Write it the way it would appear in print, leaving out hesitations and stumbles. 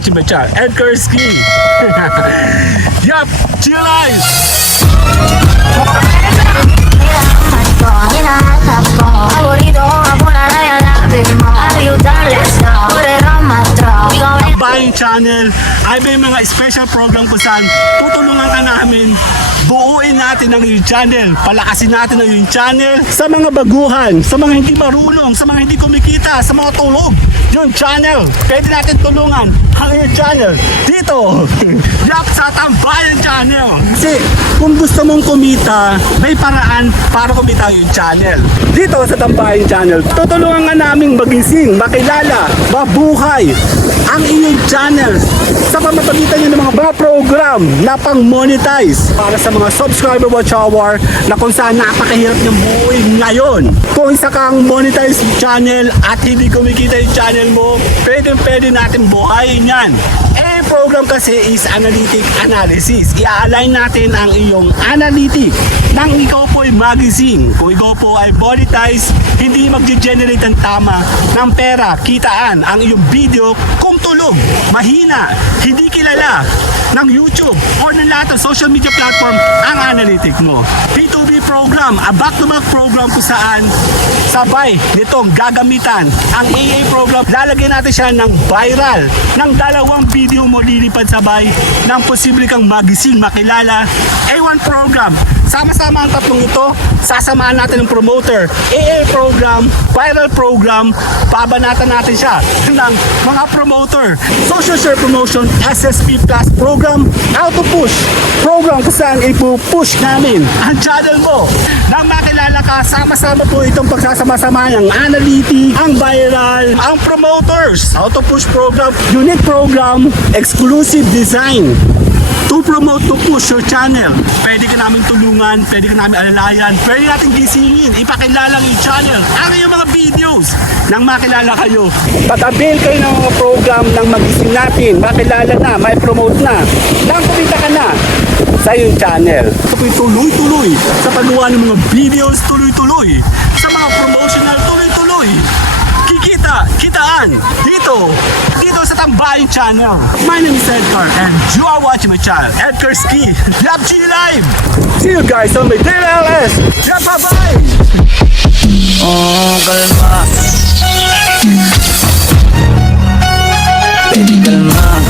watching my channel, Edgar Ski. Yup, chill life! Buying channel ay may mga special program kung saan tutulungan ka namin buuin natin ang iyong channel, palakasin natin ang iyong channel sa mga baguhan, sa mga hindi marunong, sa mga hindi kumikita, sa mga tulog. Yung channel, pwede natin tulungan ang iyong channel dito. Yup, sa Tambayan Channel. Kasi kung gusto mong kumita, may paraan para kumita ang iyong channel. Dito sa Tambayan Channel, tutulungan nga naming magising, makilala, mabuhay ang iyong channel sa pamamagitan nyo ng mga program na pang monetize para sa mga subscriber watch hour na kung saan napakahirap ng buhay ngayon. Kung isa kang monetize channel at hindi kumikita yung channel mo, pwede natin buhayin yan. Program kasi is analytic analysis. I-align natin ang iyong analytic nang ikaw po ay magising. Kung ikaw po ay monetize, hindi mag-generate ng tama ng pera, kitaan ang iyong video kung tulog, mahina, hindi kilala ng YouTube or ng lahat ng social media platform ang analytic mo. B2B program, a back-to-back program kung saan sabay nitong gagamitan ang AA program. Lalagyan natin siya ng viral ng 2 video mo lilipad sabay ng posible kang magising, makilala. A1 program, sama-sama ang tatlong ito, sasamahan natin ng promoter. AA program, viral program, babanatan natin siya ng mga promoter. Social share promotion, SSP plus program, auto push program kung saan ipupush namin ang channel mo nang makilala ka. Sama-sama po itong pagsasama-sama ng analytic, ang viral, ang promoters, auto push program, unique program, exclusive design to promote, to push your channel. Pwede ka namin tulungan, pwede ka namin alalayan, pwede natin gisingin, ipakilala ang channel, ang iyong mga videos nang makilala kayo. Pag-avail kayo ng mga program ng magising natin, makilala na, may promote na, nang kumita ka na sa iyong channel. Tuloy-tuloy sa paggawa ng mga videos, tuloy-tuloy sa mga promotional, tuloy-tuloy. Kikita, kitaan dito sa Tambayan Channel. My name is Edgar and you are watching my channel, Edgar Ski. Yup, G Live. See you guys on my DLS. Yeah, bye-bye. Oh, kalma. Baby, kalma.